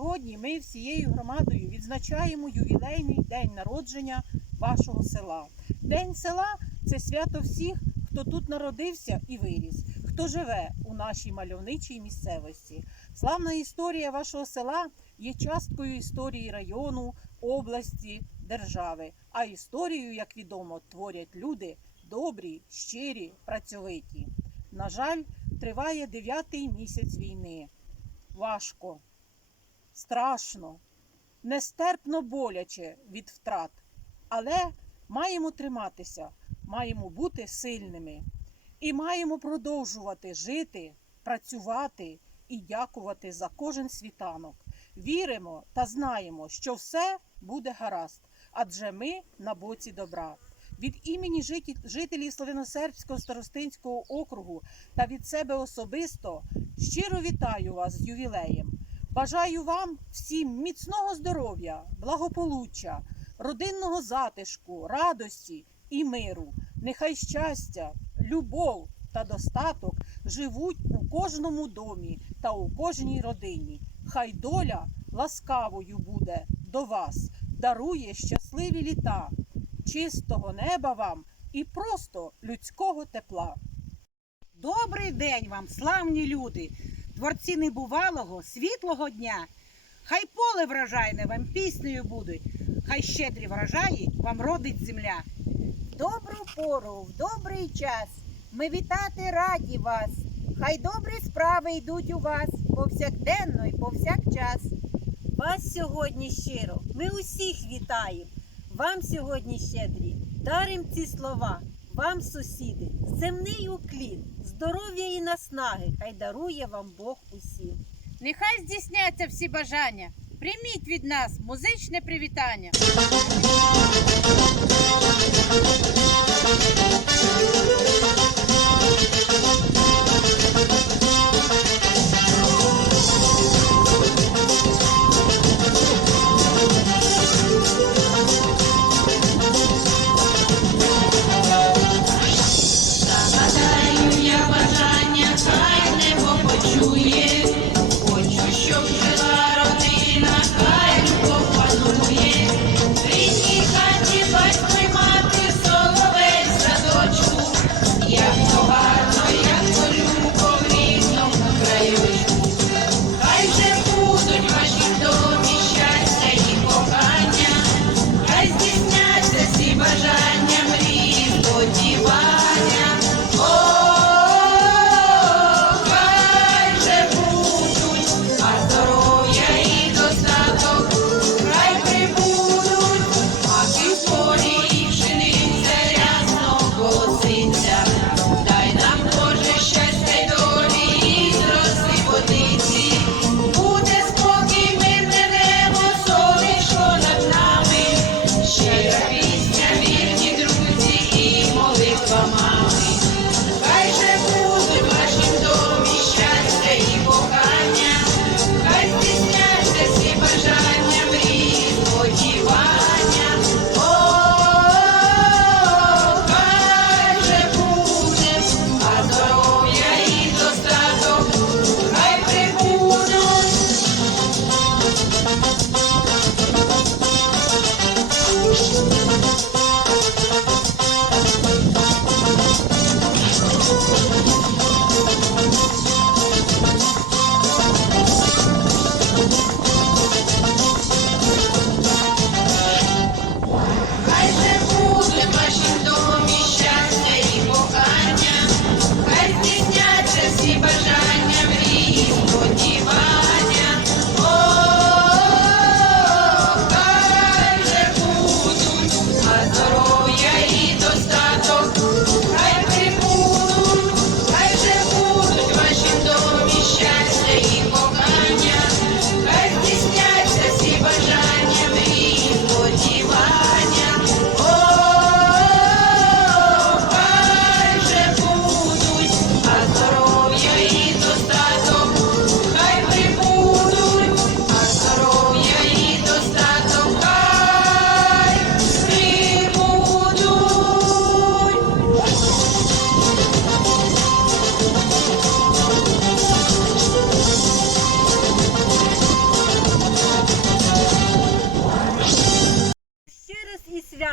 сьогодні ми всією громадою відзначаємо ювілейний день народження вашого села. День села це свято всіх, хто тут народився і виріс, хто живе у нашій мальовничій місцевості. Славна історія вашого села є часткою історії району, області, держави. А історію, як відомо, творять люди добрі, щирі, працьовиті. На жаль, триває дев'ятий місяць війни. Важко, страшно, нестерпно боляче від втрат. Але маємо триматися, маємо бути сильними і маємо продовжувати жити, працювати і дякувати за кожен світанок. Віримо та знаємо, що все буде гаразд, адже ми на боці добра. Від імені жителів Слов'яносербського старостинського округу та від себе особисто щиро вітаю вас з ювілеєм. Бажаю вам всім міцного здоров'я, благополуччя, родинного затишку, радості і миру. Нехай щастя, любов та достаток живуть у кожному домі та у кожній родині. Хай доля ласкавою буде до вас, дарує щасливі літа, чистого неба вам і просто людського тепла. Добрий день вам, славні люди, творці небувалого, світлого дня. Хай поле врожайне вам піснею буде, хай щедрі врожаї вам родить земля. В добру пору, в добрий час. Ми вітати раді вас. Хай добрі справи йдуть у вас повсякденно і повсякчас. Вас сьогодні щиро, ми усіх вітаємо. Вам сьогодні щедрі, дарим ці слова. Вам, сусіди, земний уклін, здоров'я і наснаги, хай дарує вам Бог усім. Нехай здійсняться всі бажання. Прийміть від нас музичне привітання.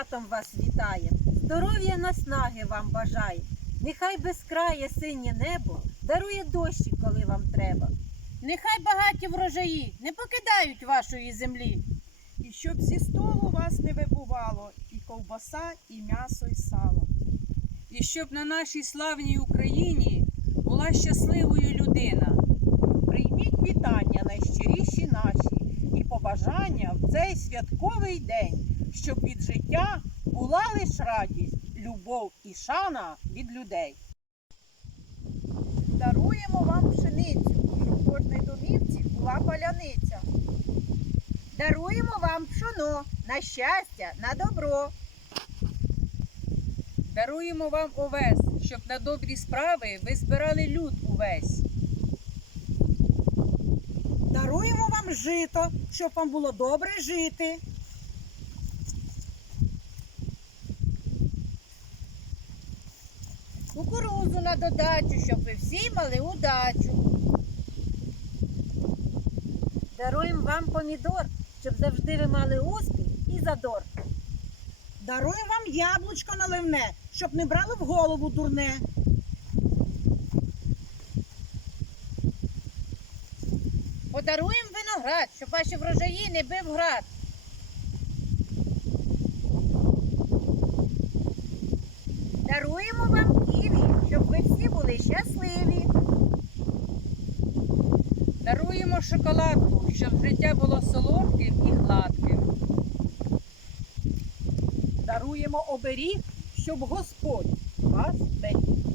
Святом вас вітає, здоров'я наснаги вам бажає. Нехай безкрає синє небо дарує дощі, коли вам треба. Нехай багаті врожаї не покидають вашої землі. І щоб зі столу вас не вибувало і ковбаса, і м'ясо, і сало. і щоб на нашій славній Україні була щасливою людина. Прийміть вітання найщиріші наші і побажання в цей святковий день, щоб від життя була лиш радість, любов і шана від людей. Даруємо вам пшеницю, щоб в кожній домівці була паляниця. Даруємо вам пшоно на щастя, на добро. Даруємо вам овес, щоб на добрі справи ви збирали люд увесь. Даруємо вам жито, щоб вам було добре жити. Кукурузу на додачу, щоб ви всі мали удачу. Даруємо вам помідор, щоб завжди ви мали успіх і задор. Даруємо вам яблучко наливне, щоб не брали в голову дурне. Подаруємо виноград, щоб ваші врожаї не бив град. Даруємо вам ківі, щоб ви всі були щасливі. Даруємо шоколадку, щоб життя було солодким і гладким. Даруємо оберіг, щоб Господь вас беріг.